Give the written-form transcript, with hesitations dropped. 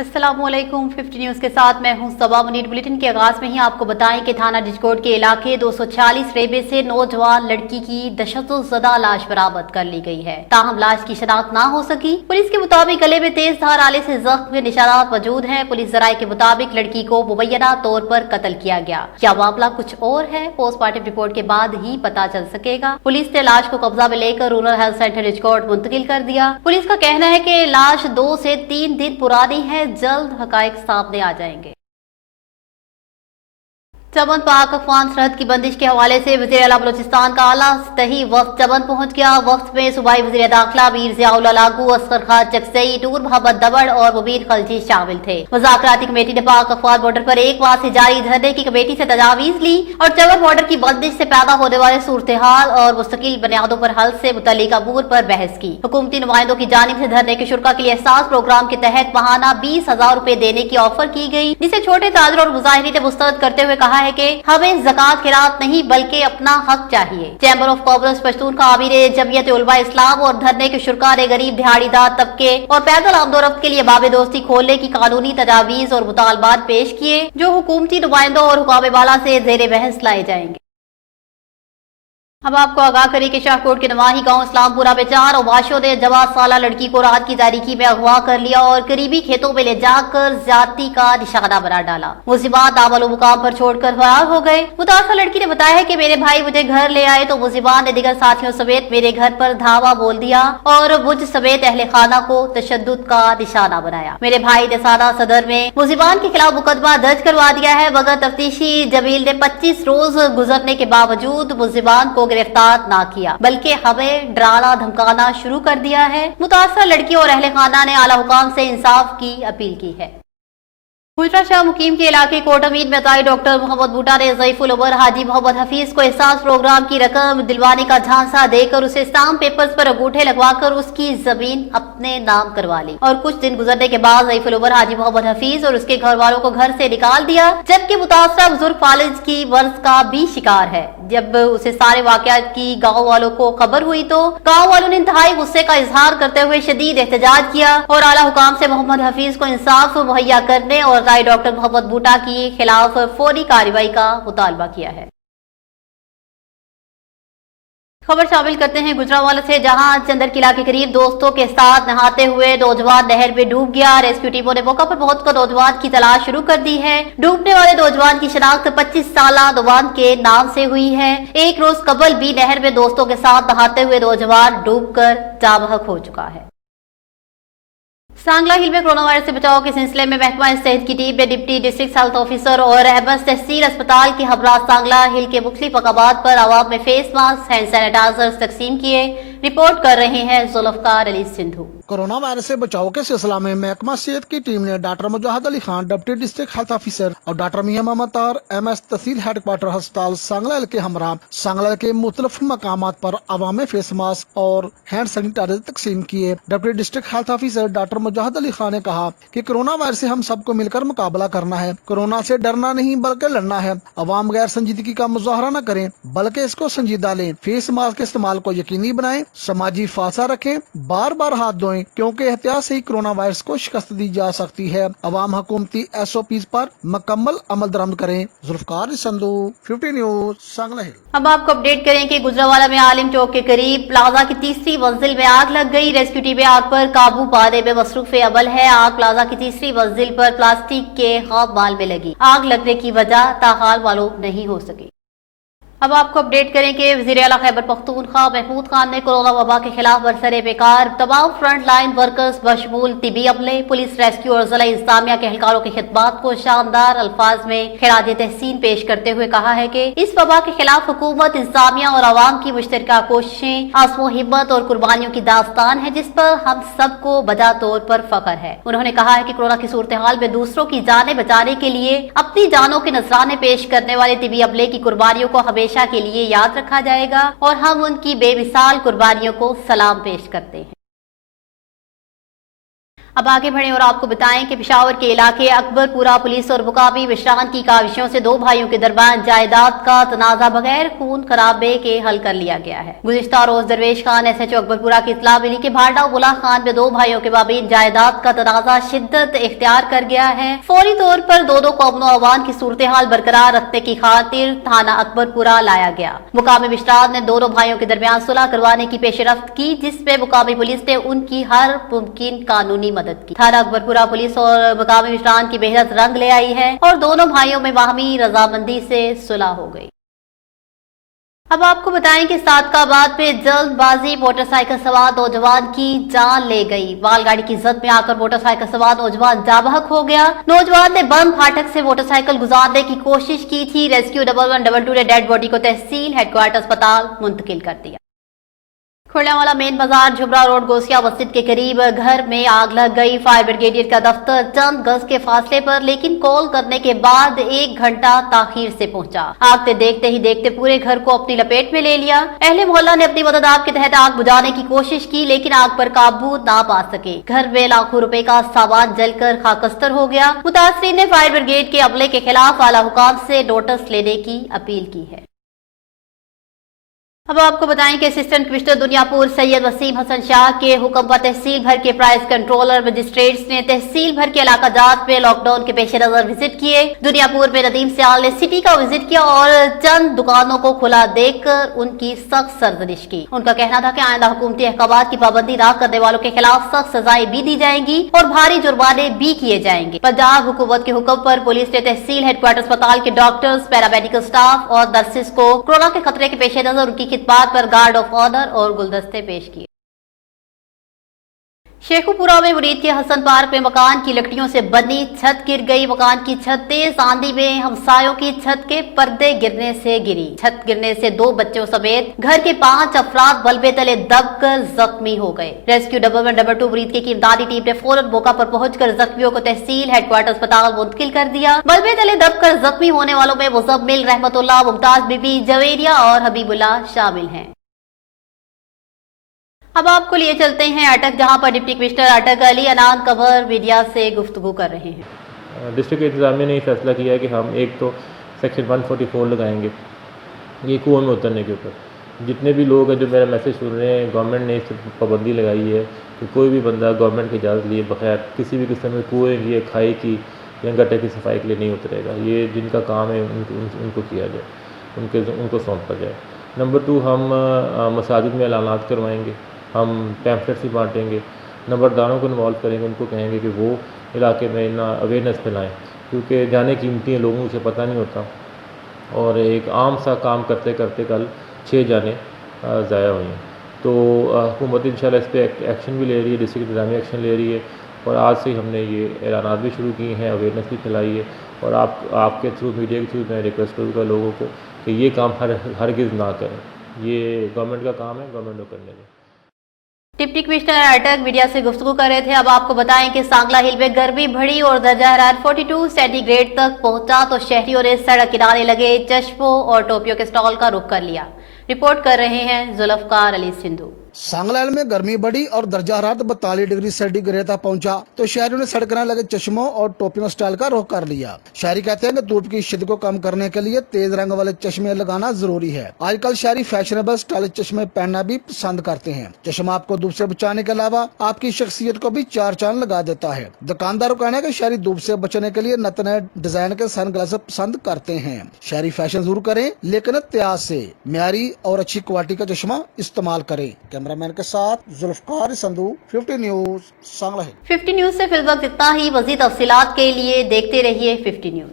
अस्सलाम वालेकुम 50 न्यूज के साथ मैं हूं सबा मुनीर। बुलेटिन के आगाज में ही आपको बताएं कि थाना डिजकोट के इलाके 246 रेबे से नौजवान लड़की की दहशतज़दा लाश बरामद कर ली गई है। ताहम लाश की शनाख्त ना हो सकी। पुलिस के मुताबिक गले में तेज धार आले से जख्म के निशानात मौजूद हैं। पुलिस जराये के मुताबिक लड़की को मुबैना तौर पर कत्ल किया गया। क्या मामला कुछ और है, पोस्टमार्टम रिपोर्ट के बाद ही पता चल सकेगा। पुलिस ने लाश को कब्जा में लेकर रूरल हेल्थ सेंटर डिजकोट मुंतकिल कर दिया। पुलिस का कहना है कि लाश 2 से 3 दिन पुरानी है, जल्द हकायक सामने आ जाएंगे। चमन पाक अफगान सरहद की बंदिश के हवाले से वज़ीर आला बलोचिस्तान का आला सतही वफ्द चमन पहुंच गया। वफ्द में सूबाई वज़ीर दाखिला मीर ज़ियाउल्लाह लागू, असगर खान चकसई, नूर मोहम्मद दबड़ और मुबीन खलजी शामिल थे। मुज़ाकराती कमेटी ने पाक अफगान बॉर्डर पर एक माह से जारी धरने की कमेटी से तजावीज ली और चमन बॉर्डर की बंदिश से पैदा होने वाले सूरत हाल और मुस्तकिल बुनियादों पर हल से मुतल्लिक अमूर पर बहस की। हुकूमती नुमाइंदों की जानिब से धरने के शुरा के लिए एहसास प्रोग्राम के तहत माहाना 20,000 रुपए देने की ऑफर की गई, जिसे छोटे ताजर और मुजाहिरीन ने मुस्तरद करते हुए कहा है कि हमें ज़कात खैरात नहीं बल्कि अपना हक चाहिए। चैम्बर ऑफ कॉमर्स पश्तून का आमिर जमियत उलमा इस्लाम और धरने के शुरा ने गरीब दिहाड़ीदार तबके और पैदल आमदोरफ्त के लिए बाब दोस्ती खोलने की कानूनी तजावीज और मुतालबात पेश किए, जो हुकूमती नुमाइंदों और हुकाम बाला से ज़ेर बहस लाए जाएंगे। अब आपको आगाह करें कि शाहकोट के नवाही गांव इस्लामपुरा में 4 अवाशों ने जवाब साला लड़की को रात की तारीकी में अगवा कर लिया और करीबी खेतों में ले जाकर ज्यादती का निशाना बना डाला। मुजिबान दामलो मुकाम पर छोड़कर फरार हो गए। मुतासर लड़की ने बताया है कि मेरे भाई मुझे घर ले आए तो मुजिबान ने दिगर साथियों समेत मेरे घर पर धावा बोल दिया और मुझ समेत अहले खाना को तशद्दुद का निशाना बनाया। मेरे भाई ने सादा सदर में मुजिबान के खिलाफ मुकदमा दर्ज करवा दिया है, मगर तफ्तीशी जमील ने 25 रोज गुजरने के बावजूद मुजिबान को गिरफ्तार ना किया, बल्कि हमें डराना धमकाना शुरू कर दिया है। मुतासर लड़की और अहले खाना ने आला हुकाम से इंसाफ की अपील की है। गुजरा शाह मुकीम के इलाके कोट अमीन में ताई डॉक्टर मोहम्मद बूटा ने ज़ईफुल उमर हाजी मोहम्मद हफीज को एहसास प्रोग्राम की रकम दिलवाने का झांसा देकर उसे स्टाम्प पेपर्स पर अंगूठे लगवाकर उसकी जमीन अपने नाम करवा ली और कुछ दिन गुजरने के बाद ज़ईफुल उमर हाजी मोहम्मद हफीज और उसके घर वालों को घर से निकाल दिया, जबकि मुतासरा बुजुर्ग फालिज की मर्ज का भी शिकार है। जब उसे सारे वाकयात की गाँव वालों को खबर हुई तो गाँव वालों ने इंतहाई गुस्से का इजहार करते हुए शदीद एहतजाज किया और आला हुकाम से मोहम्मद हफीज को इंसाफ मुहैया करने और डॉक्टर मोहम्मद बूटा के खिलाफ फौरी कार्रवाई का मुतालबा किया है। खबर शामिल करते हैं गुजरांवाला से, जहां चंदर किला के करीब दोस्तों के साथ नहाते हुए नौजवान नहर में डूब गया। रेस्क्यू टीमों ने मौका पर पहुंचकर नौजवान की तलाश शुरू कर दी है। डूबने वाले नौजवान की शनाख्त 25 साला नौजवान के नाम से हुई है। एक रोज कबल भी नहर में दोस्तों के साथ नहाते हुए नौजवान डूबकर जाबहक हो चुका है। सांगला हिल में कोरोना वायरस से बचाव के सिलसिले में महकमा सेहत की टीम ने डिप्टी डिस्ट्रिक्ट हेल्थ ऑफिसर और एमएस तहसील अस्पताल के हमरा सांगला हिल के मुख्तलिफ मकामात पर आवाम में फेस मास्क, हैंड सैनिटाइजर तकसीम किए। रिपोर्ट कर रहे हैं जुल्फकार अली सिंधु। कोरोना वायरस से बचाव के सिलसिला में महकमा सेहत की टीम ने doctor Mujahid Ali Khan, deputy district health officer और डॉक्टर मियां मोहम्मद तार, एमएस तहसील हेडक्वार्टर अस्पताल सांगला हिल के हमरा सांगला के मुख्तलिफ मकामात पर आवाम में फेस मास्क और हैंड सैनिटाइजर तकसीम किए। Deputy district health officer doctor Mujahid Ali Khan ने कहा कि कोरोना वायरस से हम सबको मिलकर मुकाबला करना है। कोरोना से डरना नहीं बल्कि लड़ना है। अवाम गैर संजीदगी का मुजाहरा न करें बल्कि इसको संजीदा लें। फेस मास्क के इस्तेमाल को यकीनी बनाएं, समाजी फासला रखें, बार बार हाथ धोएं क्योंकि एहतियात से ही कोरोना वायरस को शिकस्त दी जा सकती है। अवाम हुकूमती SOPs पर मुकम्मल अमल दरामद करें। जुल्फकार संधू, 50 न्यूज, सांगला हिल। अब आपको अपडेट करें कि गुजरांवाला में आलिम चौक के करीब प्लाजा की 3री मंजिल में आग लग गई। रेस्क्यू टीमें आग पर काबू पाने में मसरूफ अमल है। आग प्लाजा की 3री मंजिल पर प्लास्टिक के खाब माल में लगी। आग लगने की वजह ताहाल मालूम नहीं हो सकी। अब आपको अपडेट करें कि वज़ीर आला खैबर पख्तूनख्वा महमूद खान ने कोरोना वबा के खिलाफ बरसरे बेकार तमाम फ्रंट लाइन वर्कर्स बशमूल तिबी अमले, पुलिस, रेस्क्यू और जिला इंतजामिया के एहलकारों की खिदमत को शानदार अल्फाज में खिराज तहसीन पेश करते हुए कहा है कि इस वबा के खिलाफ हुकूमत, इंतजामिया और आवाम की मुश्तरका कोशिशें आज़मो हिम्मत और कुर्बानियों की दास्तान है, जिस पर हम सबको बजा तौर पर फख्र है। उन्होंने कहा है कि कोरोना की सूरत हाल में दूसरों की जानें बचाने के लिए अपनी जानों के नजराने पेश करने वाले तिबी अमले की कुर्बानियों को हमेशा के लिए याद रखा जाएगा और हम उनकी बेमिसाल कुर्बानियों को सलाम पेश करते हैं। अब आगे बढ़े और आपको बताएं कि पेशावर के इलाके अकबरपुरा पुलिस और मुकामी विश्रान की काविशों से दो भाइयों के दरमियान जायदाद का तनाजा बगैर खून खराबे के हल कर लिया गया है। गुज़िश्ता रोज दरवेश खान SHO अकबरपुरा की इत्तला मिली कि भांडा बुला खान में दो भाइयों के माबीन जायदाद का तनाजा शिद्दत इख्तियार कर गया है। फौरी तौर पर दोनों कौमों अवान की सूरत हाल बरकरार रखने की खातिर थाना अकबरपुरा लाया गया। मुकामी विश्रान ने दोनों भाइयों के दरमियान सुलह करवाने की पेशरफ्त की, जिसमें मुकामी पुलिस ने उनकी हर मुमकिन कानूनी मदद की। थाना अकबरपुरा पुलिस और मुकामी विश्रान की मेहनत रंग ले आई है और दोनों भाइयों में बाहमी रजामंदी से सुलह हो गई। अब आपको बताएं कि सादकाबाद में जल्दबाजी मोटरसाइकिल सवार नौजवान की जान ले गई। मालगाड़ी की जद में आकर मोटरसाइकिल सवार नौजवान जाबहक हो गया। नौजवान ने बंद फाटक से मोटरसाइकिल गुजारने की कोशिश की थी। रेस्क्यू 1112 ने डेड बॉडी को तहसील हेडक्वार्टर अस्पताल मुंतकिल कर दिया। खुलनेवाला मेन बाजार झुमरा रोड गोसिया मस्जिद के करीब घर में आग लग गई। फायर ब्रिगेडियर का दफ्तर चंद गज के फासले पर, लेकिन कॉल करने के बाद 1 घंटा ताखीर से पहुंचा। आग ने देखते ही देखते पूरे घर को अपनी लपेट में ले लिया। अहले मोहल्ला ने अपनी मदद आप के तहत आग बुझाने की कोशिश की, लेकिन आग पर काबू ना पा सके। घर में लाखों रुपए का सामान जलकर खाकस्तर हो गया। मुतासरीन ने फायर ब्रिगेड के अमले के खिलाफ आला हुकाम से नोटिस लेने की अपील की है। अब आपको बताएं कि असिस्टेंट कमिश्नर दुनियापुर सैयद वसीम हसन शाह के हुक्म पर तहसील भर के प्राइस कंट्रोलर मजिस्ट्रेट्स ने तहसील भर के इलाका जात में लॉकडाउन के पेश नजर विजिट किए। दुनियापुर में नदीम सियाल ने सिटी का विजिट किया और चंद दुकानों को खुला देखकर उनकी सख्त सरजनिश की। उनका कहना था कि आइंदा हुकूमती अहकामात की पाबंदी न करने वालों के खिलाफ सख्त सजाएं भी दी जाएंगी और भारी जुर्माने भी किए जाएंगे। पंजाब हुकूमत के हुक्म पर पुलिस ने तहसील हेडक्वार्टर अस्पताल के डॉक्टर्स, पैरामेडिकल स्टाफ और नर्सिस को कोरोना के खतरे के पेश नजर उनकी बात पर गार्ड ऑफ ऑनर और गुलदस्ते पेश किए। शेखुपुरा में मुरीद के हसन पार्क में मकान की लकड़ियों से बनी छत गिर गई। मकान की छत तेज आंधी में हमसायों की छत के पर्दे गिरने से गिरी। छत गिरने से 2 बच्चों समेत घर के 5 अफराद मलबे तले दबकर जख्मी हो गए। रेस्क्यू 1112 मुरीद की इमदादी टीम ने फौरन मौका पर पहुंचकर जख्मियों को तहसील हेडक्वार्टर अस्पताल मुंतकिल कर दिया। मलबे तले दबकर जख्मी होने वालों में मुजम्मिल, रहमतुल्लाह, मुमताज बीबी, जवेरिया और हबीबुल्लाह शामिल हैं। अब आपको लिए चलते हैं अटक, जहां पर डिप्टी कमिश्नर अटक अली अनान कबर मीडिया से गुफ्तगू कर रहे हैं। डिस्ट्रिक्ट इंतजामिया ने ये फैसला किया है कि हम एक तो सेक्शन 144 लगाएंगे ये कुओं में उतरने के ऊपर। जितने भी लोग हैं जो मेरा मैसेज सुन रहे हैं, गवर्नमेंट ने इस पाबंदी लगाई है कि कोई भी बंदा गवर्नमेंट की इजाज़त लिए बगैर किसी भी किस्म के कुएँ की, खाई की या गड्ढे की सफाई के लिए नहीं उतरेगा। ये जिनका काम है उनको किया जाए, उनको सौंपा जाए। नंबर 2, हम मसाजिद में ऐलानात करवाएंगे, हम पैम्फलेट्स भी बांटेंगे, नंबरदारों को इन्वॉल्व करेंगे, उनको कहेंगे कि वो इलाके में ना अवेयरनेस फैलाएँ, क्योंकि जाने कीमती हैं, लोगों से पता नहीं होता। और एक आम सा काम करते करते कल 6 जाने ज़ाया हुई हैं। तो हुकूमत इंशाल्लाह इस पर एक्शन भी ले रही है, डिस्ट्रिक्ट इंतजामिया एक्शन ले रही है और आज से हमने ये ऐलानात भी शुरू किए हैं, अवेयरनेस भी फैलाई है। और आपके थ्रू, मीडिया के थ्रू मैं रिक्वेस्ट करूँगा लोगों को कि ये काम हरगिज़ ना करें। ये गवर्नमेंट का काम है, गवर्नमेंट को करने दें। डिप्टी कमिश्नर अटक मीडिया से गुफ्तगू कर रहे थे। अब आपको बताएं कि सांगला हिल में गर्मी बढ़ी और दर्जा हरारत 42 सेंटीग्रेड तक पहुंचा तो शहरियों ने सड़क किनारे लगे चश्मों और टोपियों के स्टॉल का रुख कर लिया। रिपोर्ट कर रहे हैं जुल्फकार अली सिंधु। सांगला में गर्मी बढ़ी और दर्जा हरारत 42 डिग्री सेंटीग्रेड तक पहुंचा तो शहरियों ने सड़क किनारे लगे चश्मों और टोपियों स्टाइल का रुख कर लिया। शहरी कहते हैं कि धूप की शिद्दत को कम करने के लिए तेज रंग वाले चश्मे लगाना जरूरी है। आजकल शहरी फैशनेबल स्टाइलिश चश्मे पहनना भी पसंद करते हैं। चश्मा आपको धूप से बचाने के अलावा आपकी शख्सियत को भी 4 चांद लगा देता है। दुकानदारों का कहना है कि शहरी धूप से बचने के लिए नए नए डिजाइन के सनग्लासेस पसंद करते हैं। शहरी फैशन जरूर करें, लेकिन एहतियात से म्यारी और अच्छी क्वालिटी का चश्मा इस्तेमाल करें। कैमरामैन के साथ जुल्फकार संधू, 50 न्यूज, सांगला। 50 न्यूज से फिल वक्त इतना ही। मजीद तफसीलात के लिए देखते रहिए 50 न्यूज।